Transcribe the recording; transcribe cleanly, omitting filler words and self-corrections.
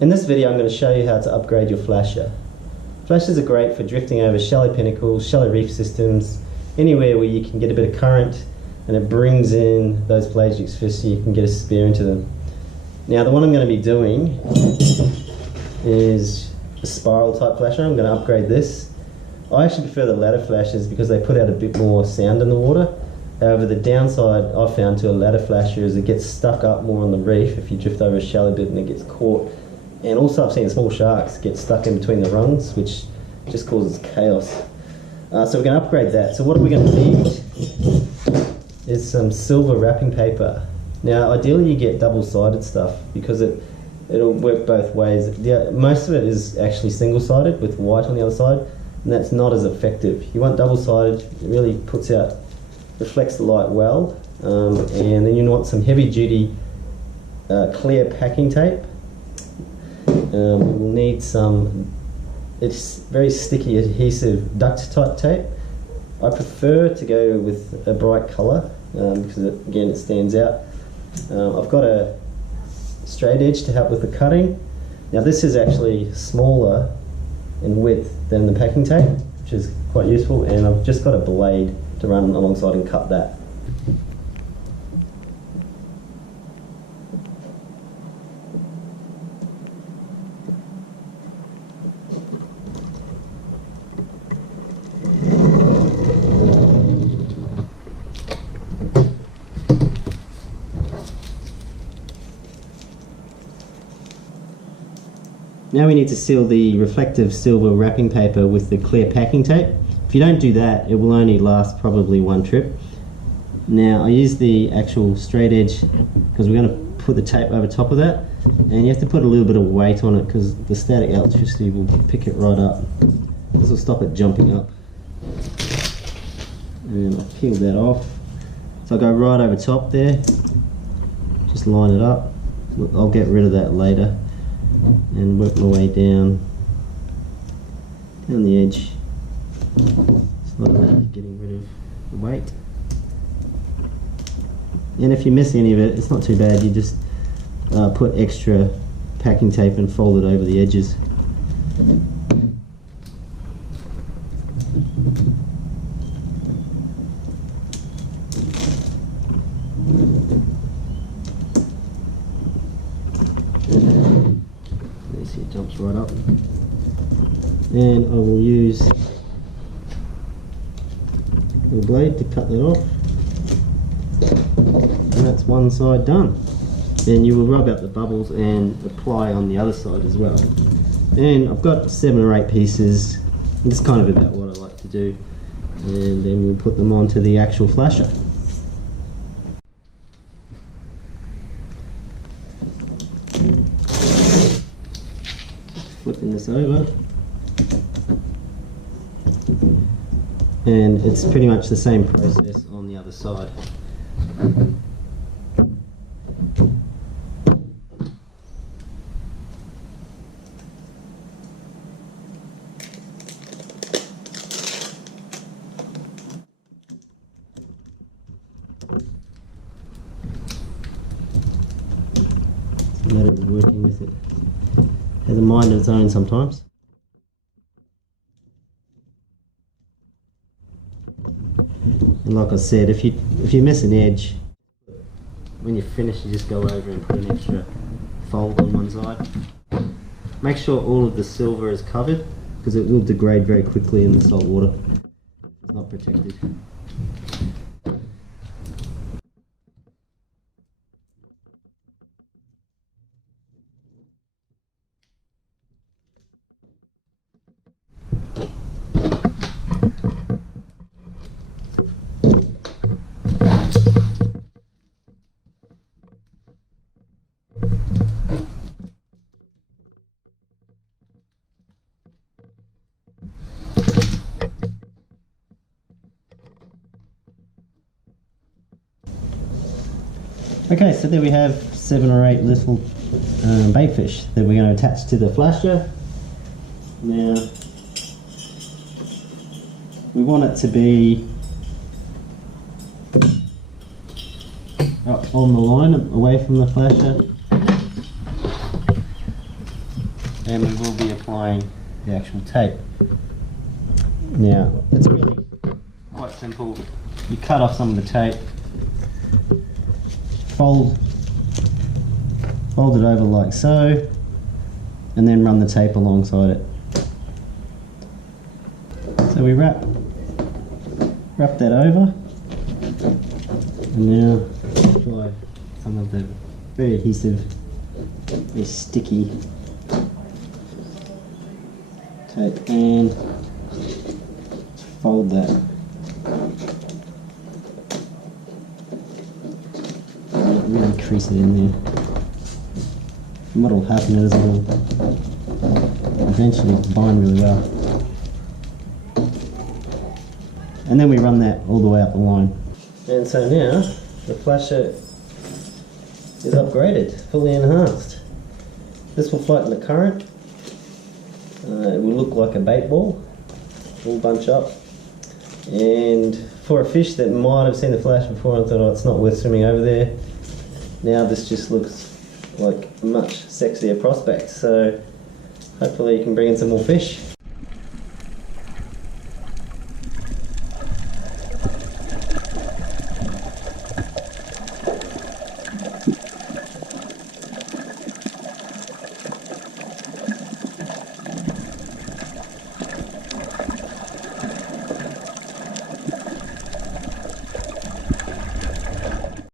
In this video I'm going to show you how to upgrade your flasher. Flashers are great for drifting over shallow pinnacles, shallow reef systems, anywhere where you can get a bit of current and it brings in those pelagic fish so you can get a spear into them. Now the one I'm going to be doing is a spiral type flasher. I'm going to upgrade this. I actually prefer the ladder flashers because they put out a bit more sound in the water. However, the downside I've found to a ladder flasher is it gets stuck up more on the reef if you drift over a shallow bit and it gets caught. And also I've seen small sharks get stuck in between the rungs, which just causes chaos. So we're going to upgrade that. So what are we going to need is some silver wrapping paper. Now ideally you get double-sided stuff because it'll work both ways. Most of it is actually single-sided with white on the other side, and that's not as effective. You want double-sided. It really reflects the light well, and then you want some heavy-duty clear packing tape. We will need some, it's very sticky adhesive duct type tape. I prefer to go with a bright colour because again it stands out. I've got a straight edge to help with the cutting. Now this is actually smaller in width than the packing tape, which is quite useful, and I've just got a blade to run alongside and cut that. Now we need to seal the reflective silver wrapping paper with the clear packing tape. If you don't do that, it will only last probably one trip. Now I use the actual straight edge because we're going to put the tape over top of that, and you have to put a little bit of weight on it because the static electricity will pick it right up. This will stop it jumping up. And I'll peel that off. So I'll go right over top there, just line it up. I'll get rid of that later and work my way down the edge, slowly getting rid of the weight. And if you miss any of it, it's not too bad. You just put extra packing tape and fold it over the edges. It jumps right up, and I will use the blade to cut that off, and that's one side done. Then you will rub out the bubbles and apply on the other side as well. And I've got 7 or 8 pieces. That's kind of about what I like to do, and then we'll put them onto the actual flasher. Flipping this over, and it's pretty much the same process on the other side. It's a matter of working with it. Has a mind of its own sometimes. And like I said, if you miss an edge, when you finish you just go over and put an extra fold on one side. Make sure all of the silver is covered because it will degrade very quickly in the salt water. It's not protected. Okay, so there we have 7 or 8 little bait fish that we're going to attach to the flasher. Now, we want it to be up on the line, away from the flasher. and we will be applying the actual tape. Now, it's really quite simple. You cut off some of the tape, fold it over like so, and then run the tape alongside it. So we wrap that over, and now apply some of the very adhesive, very sticky tape, and fold that. Really crease it in there. And what will happen is it will eventually bind really well. And then we run that all the way up the line. And so now the flasher is upgraded, fully enhanced. This will float in the current. It will look like a bait ball, all bunch up. And for a fish that might have seen the flash before and thought, oh, it's not worth swimming over there, now this just looks like a much sexier prospect. So hopefully you can bring in some more fish.